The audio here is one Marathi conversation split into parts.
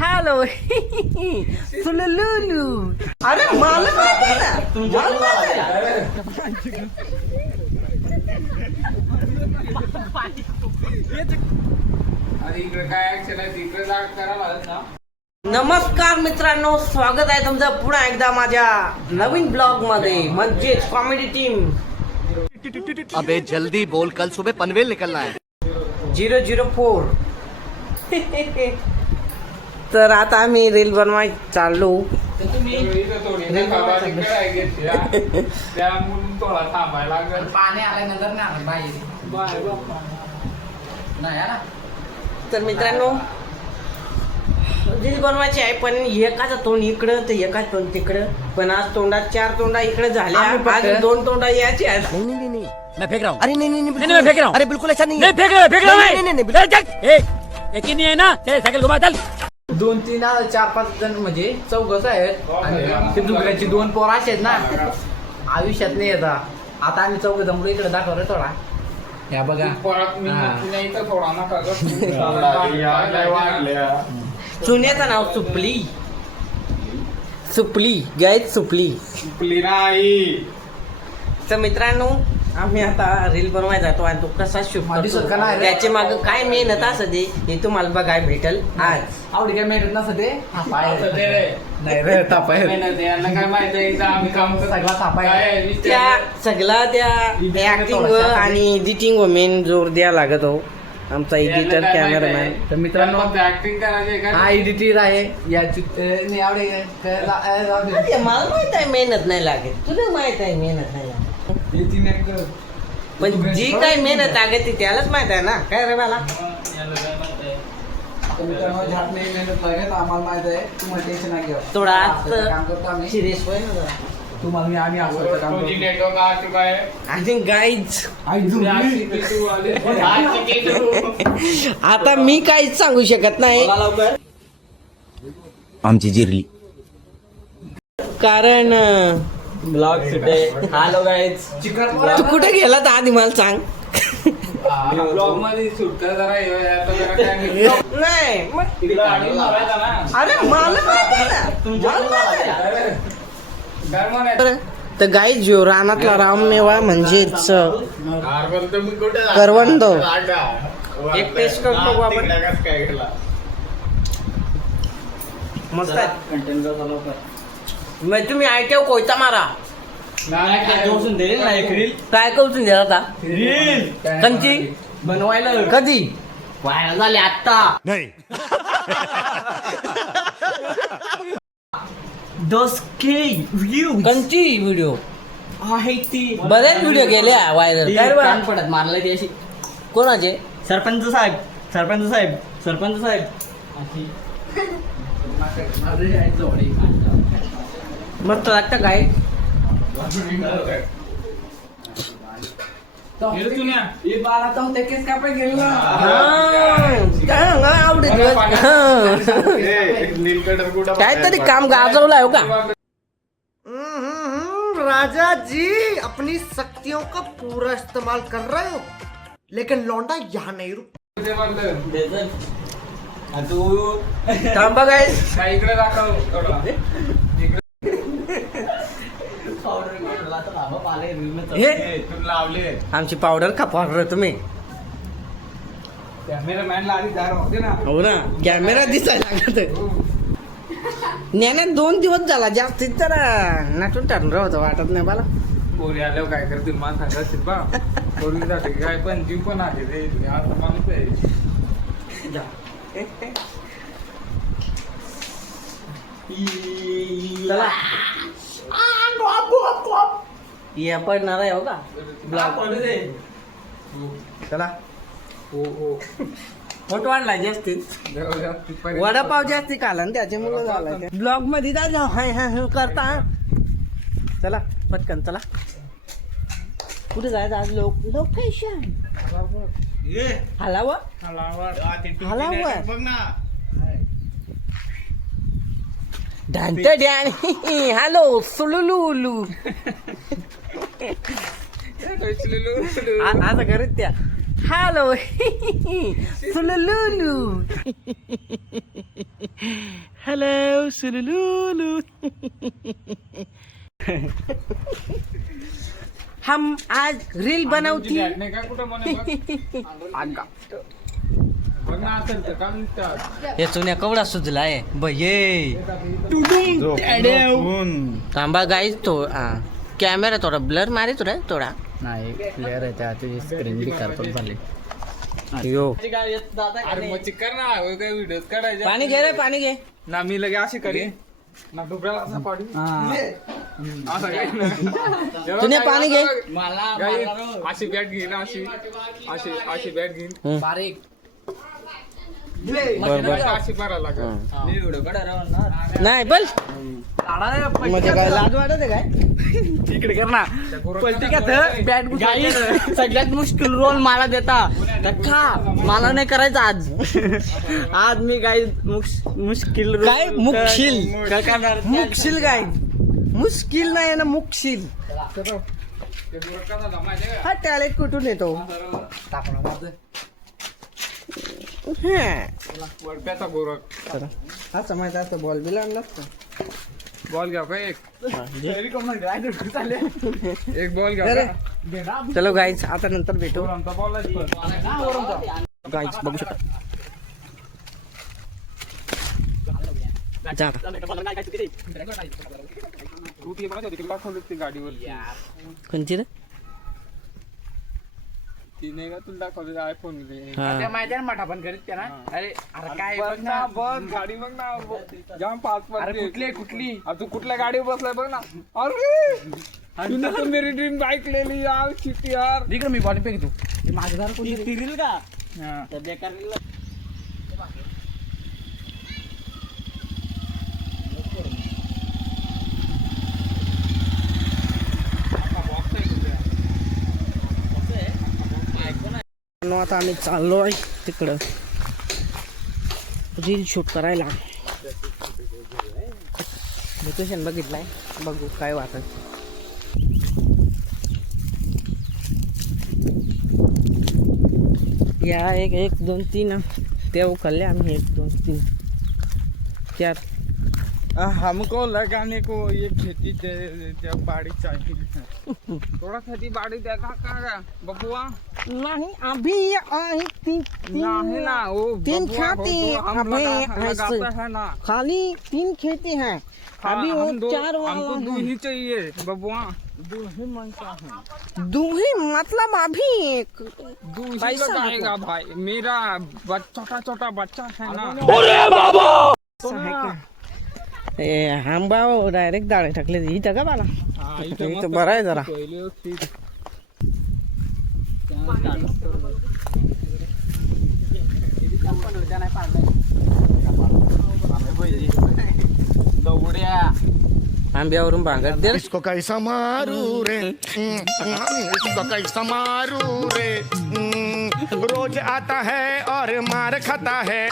हॅलो सुलुलुलू. अरे मला माहिती ना, मला माहिती ना. नमस्कार मित्रांनो, स्वागत आहे तुमचं पुन्हा एकदा माझ्या नवीन ब्लॉग मध्ये, म्हणजेच कॉमेडी टीम. अबे जल्दी बोल, कल सुबह पनवेल निकलना है. 004. तर आता आम्ही रील बनवायला चाललो. पाणी आल्यानंतर ना तर मित्रांनो रील बनवायची आहे, पण एकाचं तोंड इकडं तर एकाच तोंड तिकडं. पण आज तोंडात 4 तोंडा इकडे झाल्या, आज 2 तोंडा याची आहेत. नहीं मैं फेंक रहा हूँ. अरे नहीं मैं फेंक रहा हूँ. अरे बिल्कुल ऐसा नहीं नहीं फेंक रहा नहीं एक ही नहीं है ना, साइकिल घुमा चल. 2-3 4-5 जण म्हणजे चौघच आहेत आणि ते दुसऱ्याची 2 पोर असे आहेत ना, आयुष्यात नाही येतात. आता आम्ही चौघ जमलो, इकडे दाखवलं थोडा. या बघा सुनेचं नाव सुपली. सुपली गायच सुपली. तर मित्रांनो आम्ही आता रील बनवायला जातो आणि तो कसा शूट दिसत का नाही रे? त्याचे माग काय मेहनत असं दे हे तुम्हाला बघायला भेटल आज. आवडी काय मिळत नसतं ते नाही रे, ताप आहे सगळा ताप आहे. त्या सगळा त्या ऍक्टिंग आणि एडिटिंग व मेन जोर द्या लागत हो आमचा एडिटर कॅमेरामॅन. तर मित्रांनो ऍक्टिंग करायची हा एडिटर आहे याची आवडे मला माहित आहे मेहनत नाही लागत, तुला माहित आहे मेहनत नाही लागत, पण जी काय मेहनत लागत ती त्यालाच माहित आहे ना. काय रे मला मित्रांनो झाट नाही मेहनत लागत, आम्हाला माहित आहे. तुम्हाला टेन्शन नाही घ्यावं. थोडा काम करतो आम्ही. सिरियस होय ना जरा. तुम्हाला आम्ही असं काम करतो. नेटवर्क आ चुका है. आणि गाईज आई आता मी काहीच सांगू शकत नाही आमची जिरली. कारण ब्लॉग सुटे. Hello guys. तू कुठे गेला तर आधी मला सांग. ब्लॉग मध्ये सुटका जरा आता जरा काय नाही मग- तिकडे आडून लावायचा ना. अरे मला माहिती ना, मला माहिती आहे. गरम आहे. बरं, तर गाई जो रानातला राममेवा म्हणजेच बोलतो मी कुठे जातो? करवंद. जागा. एक टेस्ट करतो बघू आपण. तिकडे कसं काय केला? मस्त आहे. मग तुम्ही ऐकव कोयता मारा नाही, काय जोसून दे ना एक रील. काय करून दिला आता कंची बनवायला कधी व्हायरल झाले आत्ता. नहीं 10K व्ह्यूज कंची व्हिडिओ आहे ती. बरेच व्हिडिओ गेल्या व्हायरल. काय रे बा? कान पडत मारलं ती अशी. कोणाचे सरपंच साहेब सरपंच साहेब सरपंच साहेब मस्त लागतं काय. काहीतरी काम गाजवलं हो का. राजा जी अपनी शक्तियों का पूरा इस्तेमाल कर रहे हो, लेकिन लौंडा यहाँ नहीं रुक. थांबा काय. काय इकडे दाखव थोडं. हे तू लावले आमची पावडर का पावडर तुम्ही. कॅमेरामॅनला आधी दार होते ना. हो ना, कॅमेरा दिसायला लागत. ज्ञानात 2 दिवस झाला, जास्तीत तर नाटून टाटून राहतो वाटत नाही मला. पोरी आल्यावर काय करतील मला सांगा असेल बा. पोरीसाठी काय पण जीव पण आहे रे. आता माणूस आहे. चला या पडणार आहे हो का ब्लॉग. चला फोटो वाढला जास्तीत. वडापाव जास्ती खाला ना त्याच्यामुळे झाला. ब्लॉग मध्ये जा हाय हाय करता. चला पटकन चला. कुठे जायचं आज लोकेशन हलावा हलावा ढांट डॅनी. हॅलो सुलुलुलू. असं करत त्या हॅलो सुलुलुलू. हेलो सुलुलुलु हम आज रील बनवती नाही का कुठं म्हणे बघ. बघ ना असेल तर काम निघतात. हे चुन्या कवडा सुजला आहे भये थांबा गाईज तो कॅमेरा थोडा ब्लर मारे थोडा नाही क्लिअर आहे त्या तुझी स्क्रीन बी करतो झाली. यो अरे मग चिकर ना होय काय व्हिडिओ काढायचे पाणी घे रे पाणी घे ना मी लगे अशी करी ना डुबऱ्याला असं पाडी असं काय ना. तुने पाणी घे गाई, अशी बॅट घेईन अशी अशी अशी बॅट घेईन बारीक अशी भरायला लागेल. नाही बोल म्हणजे काय लाज वाटत आहे काय इकडे कर ना बॅट सगळ्यात मुश्किल रोल मला देता तर का मला नाही करायचं आज मी काही मुश्किल काय मुक्षिल मुक्षिल काय मुश्किल नाही ना मुक्षिल हा टॅलेंट कुठून येतो वडप्याचा गोरख हा समायचा असतं बॉल बिल आणला बॉल घ्या का एक बॉल घ्या का? चलो गाईज आता नंतर भेटू आमचा बॉल गाईज बघू शकता जा आता. तू ती बघा तिकडे दाखवली ती गाडीवर कोणची रे ती नाही का तुला दाखवली आयफोन मध्ये हा माहिती आहे मठा पण करीत त्या ना अरे काय बघ ना बघ गाडी बघ ना जाम पाच कुठली तू कुठल्या गाडीवर बसलाय बघ ना अरे तूने तो मेरी ड्रीम बाइक ले ली यार शिट यार इकडे मी बॉडी पे तू माझं घर कोणी रील का बेकार रील आता आम्ही चाललो आहे तिकडं रील शूट करायला लोकेशन बघितलंय बघू काय वाटत या एक दोन तीन ते उकलले आम्ही 1 2 3 4 हमको लगाने को ये खेती जब बाड़ी चाहिए थोड़ा खेती बाड़ी देखा का बबुआ नहीं अभी आई नहीं ना वो तीन बबुआ हो खेती तो हम अभी लगाते हैं ना खाली 3 खेती हैं अभी वो 4 हमको वाला 2 ही चाहिए बबुआ दूही मतलब अभी 2 ही पैसा लगाएगा भाई मेरा छोटा छोटा बच्चा है ना असं आहे का आंबा डायरेक्ट दाणे टाकले इथं का मला इथं बरं आहे जरा आंब्यावरून भांगत दे इसको कैसा मारू रे इसको कैसा मारू रे रोज आता है और मार खाता है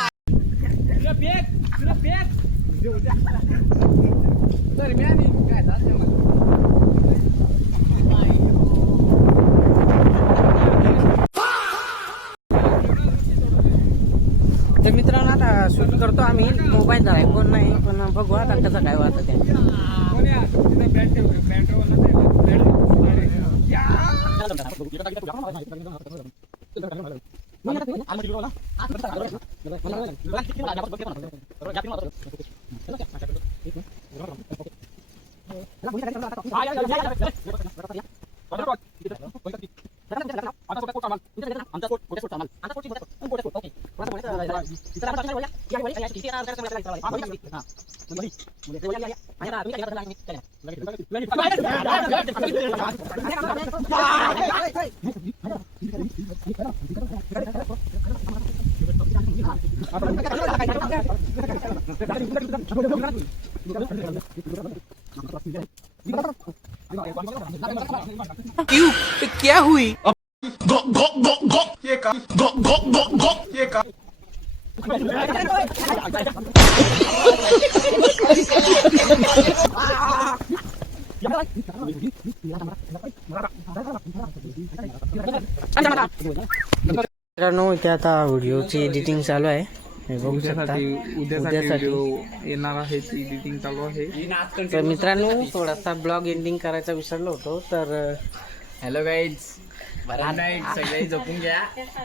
तर मित्रांनो आता शूट करतो आम्ही मोबाईल झालाय कोण नाही पण बघू आता कसं काय वाटत ते क्यों क्या हुई गो गो गो गो ये का गो गो गो गो ये का मित्रांनो इथे आता व्हिडिओची एडिटिंग चालू आहे हे बघू शकता उद्यासाठी व्हिडिओ येणार आहे एडिटिंग चालू आहे. तर मित्रांनो थोडासा ब्लॉग एंडिंग करायचा विसरलो होतो तर हॅलो गाईज सगळे जपून घ्या.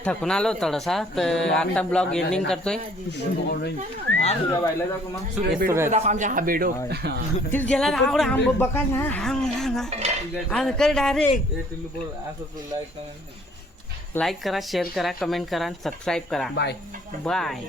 थकून आलो थोडासा तर आता ब्लॉग एंडिंग करतोय. आमच्या हा बेडो ज्याला आवड आंब बघा ना कर डायरेक्ट लाईक करा, शेअर करा, कमेंट करा, सबस्क्राईब करा. बाय. बाय.